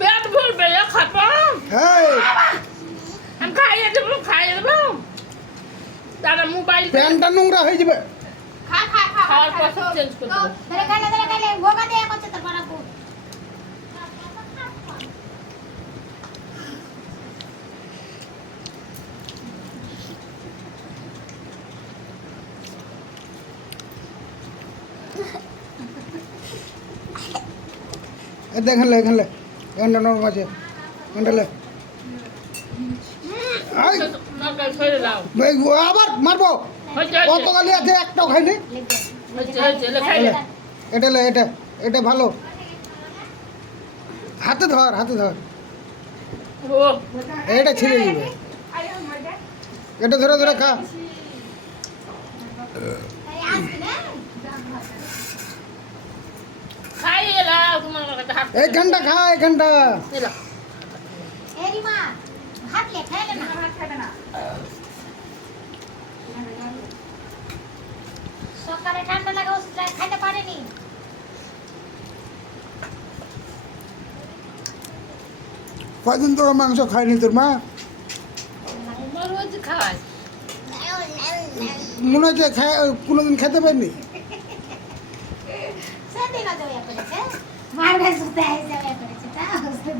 পেট ভরবে খাবো আমি খাইয়ে দেবো খাইয়ে দেবো দাদা মোবাইল প্যানটা নোংরা হয়ে যাবে খাওয়ার পর সব চেঞ্জ করে দেবো দেখেন এখানে এখানটা নরম আছে এখানটা আবার মারবো কত গালি আছে একটাও খাইনি এটা এটা এটা ভালো হাতে ধর এটা ছিঁড়ে যাবে এটা ধরে ধরে খা এইখানটা খা এইখানটা সকালে ঠান্ডা লাগা ওষুধ খাইতে পারেনি কদিন তোর মাংস খায়নি তোর মা রোজ খাওয়াই মনে হচ্ছে কোনোদিন খেতে পারিনি সেদিন আজ করেছে মার কাছে করেছে